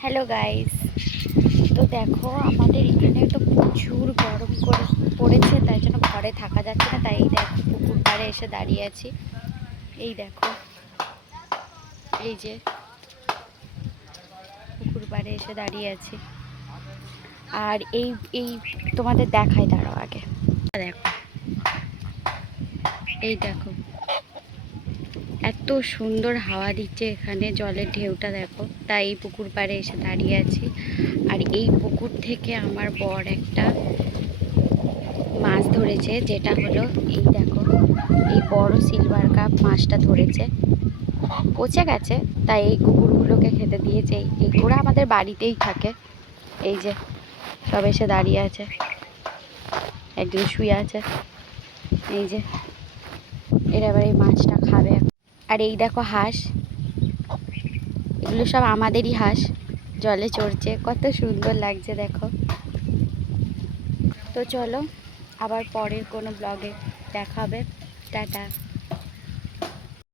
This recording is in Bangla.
হ্যালো গাইস, তো দেখো আমাদের এখানে তো প্রচুর গরম করে পড়েছে, তাই জন্য ঘরে থাকা যাচ্ছে না। তাই এই দেখো পুকুর পাড়ে এসে দাঁড়িয়ে আছি। এই দেখো, এই যে পুকুর পাড়ে এসে দাঁড়িয়ে আছি। আর এই এই তোমাদের দেখাই, দাঁড়াও আগে দেখো, এই দেখো এত সুন্দর হাওয়া দিচ্ছে এখানে, জলের ঢেউটা দেখো। তাই এই পুকুর পাড়ে এসে দাঁড়িয়ে আছি। আর এই পুকুর থেকে আমার বর একটা মাছ ধরেছে, যেটা হলো এই দেখো, এই বড় সিলভার কাপ মাছটা ধরেছে। পচে গেছে, তাই এই কুকুরগুলোকে খেতে দিয়েছে। ওরা আমাদের বাড়িতেই থাকে। এই যে সব এসে দাঁড়িয়ে আছে, একজন শুয়ে আছে। এই যে এরা এবার এই মাছটা খাবে। আর এই দেখো হাঁস, এগুলো সব আমাদেরই হাঁস, জলে চড়ছে, কত সুন্দর লাগছে দেখো। তো চলো আবার পরের কোনো ব্লগে দেখা হবে। টাটা।